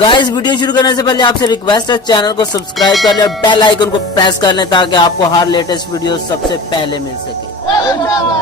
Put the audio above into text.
Guys video शुरू करने से पहले आपसे रिक्वेस्ट है, चैनल को सब्सक्राइब कर लें और बेल आइकन को प्रेस कर लें ताकि आपको हर लेटेस्ट वीडियो सबसे पहले मिल सके।